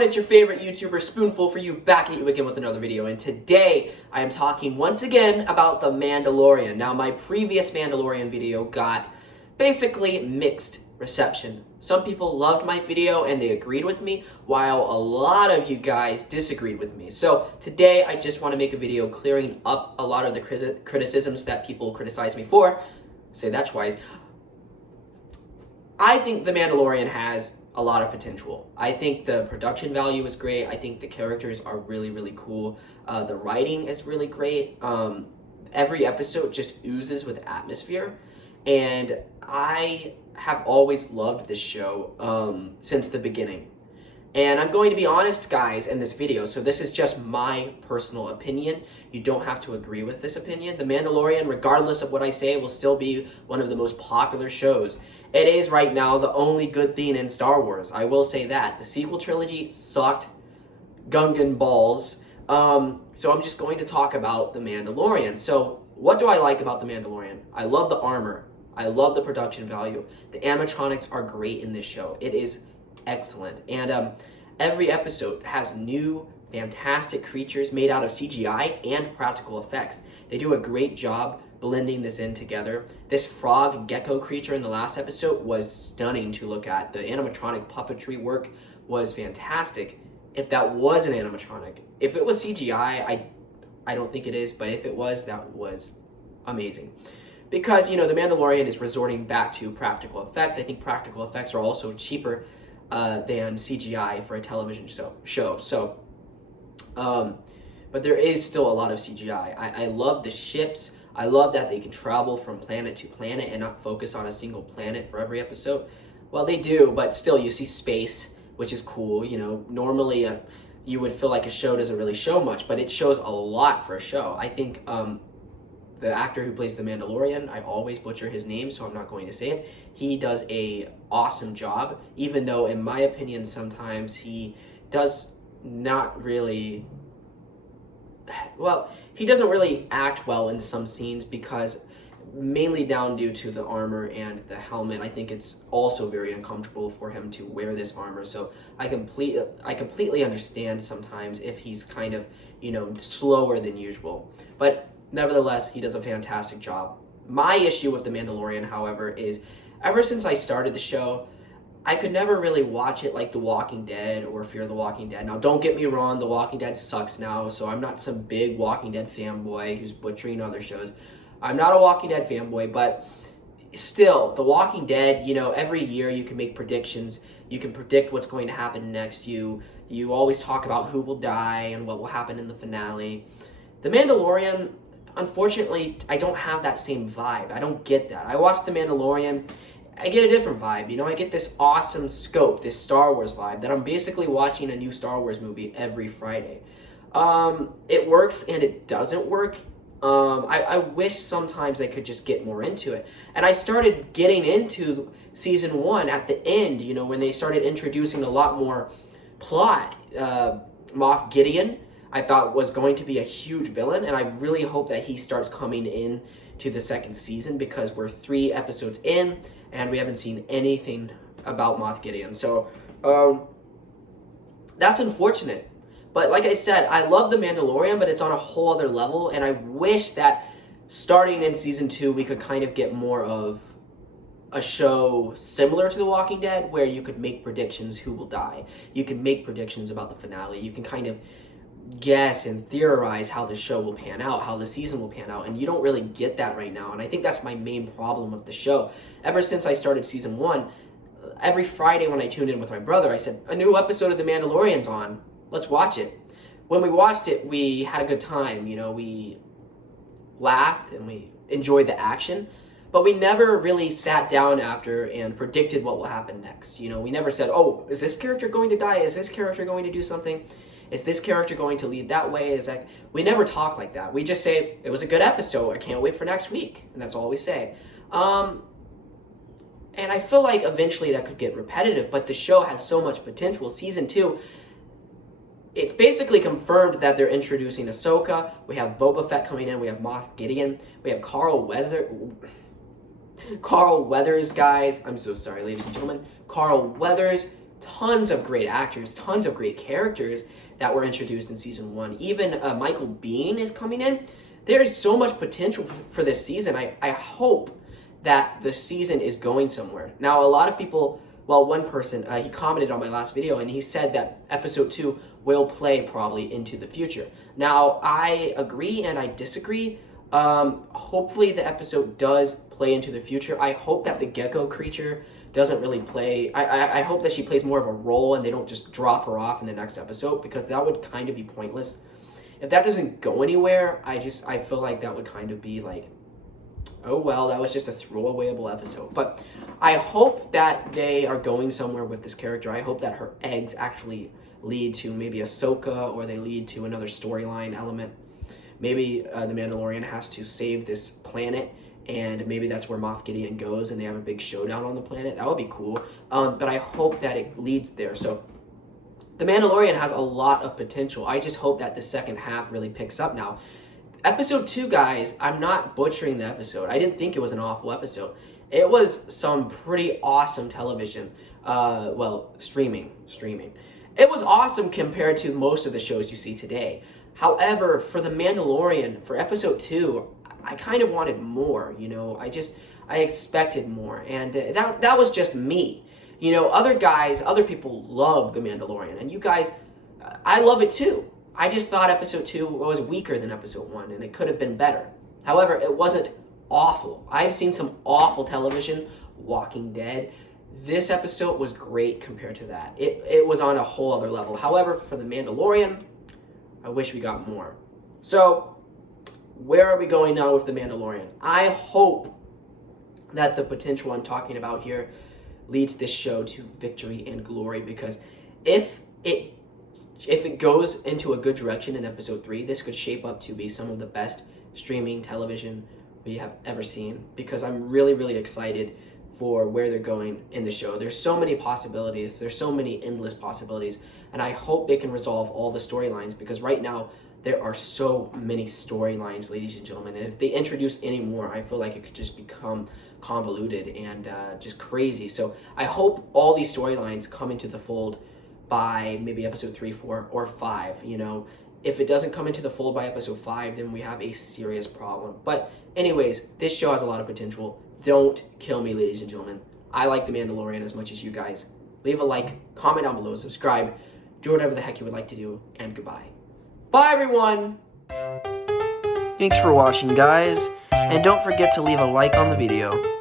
everyone, it's your favorite YouTuber, Spoonful for you, back at you again with another video. And today, I am talking once again about The Mandalorian. Now, my previous Mandalorian video got basically mixed reception. Some people loved my video and they agreed with me, while a lot of you guys disagreed with me. So today, I just want to make a video clearing up a lot of the criticisms that people criticize me for. Say that twice. I think The Mandalorian has a lot of potential. I think the production value is great. I think the characters are really, really cool. The writing is really great. Every episode just oozes with atmosphere. And I have always loved this show since the beginning. And I'm going to be honest, guys, in this video. So this is just my personal opinion. You don't have to agree with this opinion. The Mandalorian, regardless of what I say, will still be one of the most popular shows. It is right now the only good thing in Star Wars. I will say that. The sequel trilogy sucked Gungan balls. So I'm just going to talk about The Mandalorian. So what do I like about The Mandalorian? I love the armor. I love the production value. The animatronics are great in this show. It is excellent. And every episode has new fantastic creatures made out of CGI and practical effects. They do a great job blending this in together. This frog gecko creature in the last episode was stunning to look at. The animatronic puppetry work was fantastic. If that was an animatronic, if it was CGI, I don't think it is, but if it was, that was amazing. Because, you know, The Mandalorian is resorting back to practical effects. I think practical effects are also cheaper than CGI for a television show. So, but there is still a lot of CGI. I love the ships. I love that they can travel from planet to planet and not focus on a single planet for every episode. Well, they do, but still you see space, which is cool. You know, normally you would feel like a show doesn't really show much, but it shows a lot for a show. I think the actor who plays the Mandalorian, I always butcher his name, so I'm not going to say it. He does a awesome job, even though in my opinion sometimes he does not really, well, he doesn't really act well in some scenes because mainly down due to the armor and the helmet. I think it's also very uncomfortable for him to wear this armor. So I completely understand sometimes if he's kind of, you know, slower than usual. But nevertheless, he does a fantastic job. My issue with The Mandalorian, however, is ever since I started the show, I could never really watch it like The Walking Dead or Fear the Walking Dead. Now, don't get me wrong, The Walking Dead sucks now, so I'm not some big Walking Dead fanboy who's butchering other shows. I'm not a Walking Dead fanboy, but still, The Walking Dead, you know, every year you can make predictions. You can predict what's going to happen next. You always talk about who will die and what will happen in the finale. The Mandalorian, unfortunately, I don't have that same vibe. I don't get that. I watched The Mandalorian, I get a different vibe, you know, I get this awesome scope, this Star Wars vibe, that I'm basically watching a new Star Wars movie every Friday. It works and it doesn't work. I wish sometimes I could just get more into it. And I started getting into season 1 at the end, you know, when they started introducing a lot more plot. Moff Gideon, I thought was going to be a huge villain, and I really hope that he starts coming in to the second season because we're 3 episodes in and we haven't seen anything about Moff Gideon. So that's unfortunate. But like I said, I love The Mandalorian, but it's on a whole other level, and I wish that starting in season 2 we could kind of get more of a show similar to The Walking Dead where you could make predictions who will die. You can make predictions about the finale. You can kind of guess and theorize how the show will pan out, how the season will pan out, and you don't really get that right now. And I think that's my main problem with the show. Ever since I started season 1, every Friday when I tuned in with my brother, I said, a new episode of The Mandalorian's on. Let's watch it. When we watched it, we had a good time. You know, we laughed and we enjoyed the action, but we never really sat down after and predicted what will happen next. You know, we never said, oh, is this character going to die? Is this character going to do something? Is this character going to lead that way? Is that... We never talk like that. We just say, it was a good episode. I can't wait for next week. And that's all we say. And I feel like eventually that could get repetitive, but the show has so much potential. Season 2, it's basically confirmed that they're introducing Ahsoka. We have Boba Fett coming in. We have Moff Gideon. We have Carl Weathers, guys. I'm so sorry, ladies and gentlemen. Carl Weathers, tons of great actors, tons of great characters that were introduced in season 1. Even Michael Biehn is coming in. There's so much potential for this season. I hope that the season is going somewhere. Now, a lot of people, well, one person, he commented on my last video, and he said that episode 2 will play probably into the future. Now, I agree and I disagree. Hopefully the episode does play into the future. I hope that the gecko creature doesn't really play. I hope that she plays more of a role and they don't just drop her off in the next episode, because that would kind of be pointless. If that doesn't go anywhere, I feel like that would kind of be like, oh well, that was just a throwawayable episode. But I hope that they are going somewhere with this character. I hope that her eggs actually lead to maybe Ahsoka, or they lead to another storyline element. Maybe the Mandalorian has to save this planet, and maybe that's where Moff Gideon goes and they have a big showdown on the planet. That would be cool. But I hope that it leads there. So the Mandalorian has a lot of potential. I just hope that the second half really picks up now. Episode 2, guys, I'm not butchering the episode. I didn't think it was an awful episode. It was some pretty awesome television. Streaming. It was awesome compared to most of the shows you see today. However, for The Mandalorian, for episode 2, I kind of wanted more, you know. I expected more, and that was just me. You know, other people love The Mandalorian, and you guys, I love it too. I just thought episode 2 was weaker than episode 1, and it could have been better. However, it wasn't awful. I've seen some awful television, Walking Dead. This episode was great compared to that. It was on a whole other level. However, for The Mandalorian, I wish we got more. So, where are we going now with The Mandalorian? I hope that the potential I'm talking about here leads this show to victory and glory, because if it goes into a good direction in episode 3, this could shape up to be some of the best streaming television we have ever seen, because I'm really, really excited for where they're going in the show. There's so many possibilities. There's so many endless possibilities, and I hope they can resolve all the storylines, because right now there are so many storylines, ladies and gentlemen, and if they introduce any more, I feel like it could just become convoluted and just crazy. So I hope all these storylines come into the fold by maybe episode 3, 4, or 5, you know. If it doesn't come into the fold by episode 5, then we have a serious problem. But anyways, this show has a lot of potential. Don't kill me, ladies and gentlemen. I like The Mandalorian as much as you guys. Leave a like, comment down below, subscribe, do whatever the heck you would like to do, and goodbye. Bye, everyone! Thanks for watching, guys, and don't forget to leave a like on the video.